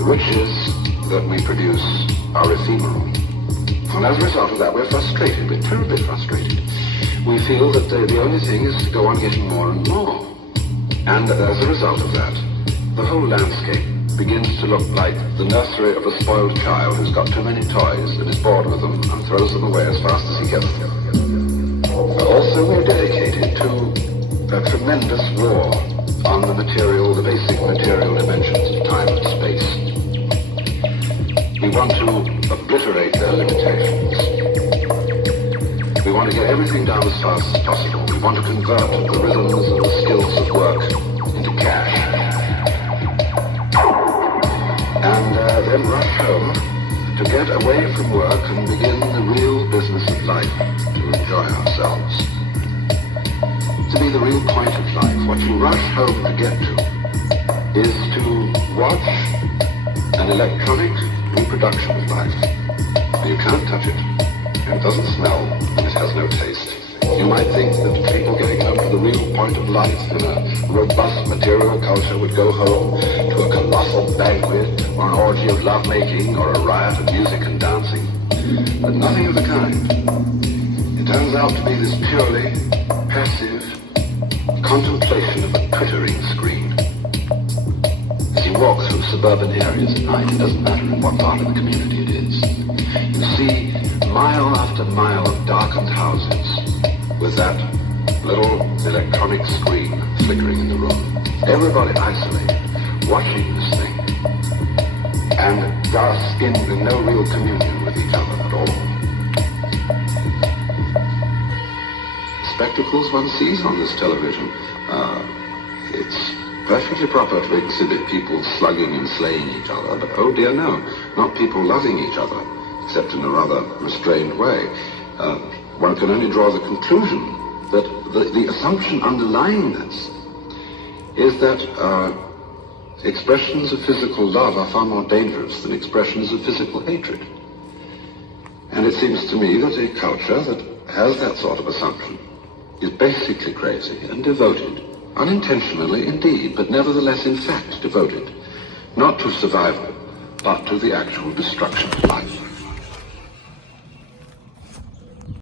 which is that we produce our ephemeral. And as a result of that, we're frustrated. We're terribly frustrated. We feel that the only thing is to go on getting more and more. And as a result of that, the whole landscape begins to look like the nursery of a spoiled child who's got too many toys and is bored with them and throws them away as fast as he gets them. Also, we're dedicated to a tremendous war on the basic material dimensions of time and space. We want to obliterate their limitations. We want to get everything down as fast as possible. We want to convert the rhythms and the skills of work into cash. And then rush home to get away from work and begin the real business of life, to enjoy ourselves. To be the real point of life, what you rush home to get to is to watch an electronic reproduction of life. You can't touch it, and it doesn't smell, and it has no taste. You might think that people getting home to the real point of life in a robust material culture would go home to a colossal banquet or an orgy of lovemaking or a riot of music and dancing. But nothing of the kind. It turns out to be this purely passive contemplation of a twittering screen. As you walk through suburban areas at night, it doesn't matter in what part of the community it is, you see mile after mile of darkened houses with that little electronic screen flickering in the room. Everybody isolated, watching this thing, and thus in no real communion with each other at all. Spectacles one sees on this television, it's perfectly proper to exhibit people slugging and slaying each other, but oh dear no, not people loving each other, except in a rather restrained way. One can only draw the conclusion that the assumption underlying this is that expressions of physical love are far more dangerous than expressions of physical hatred. And it seems to me that a culture that has that sort of assumption is basically crazy and devoted, unintentionally indeed, but nevertheless in fact devoted, not to survival, but to the actual destruction of life.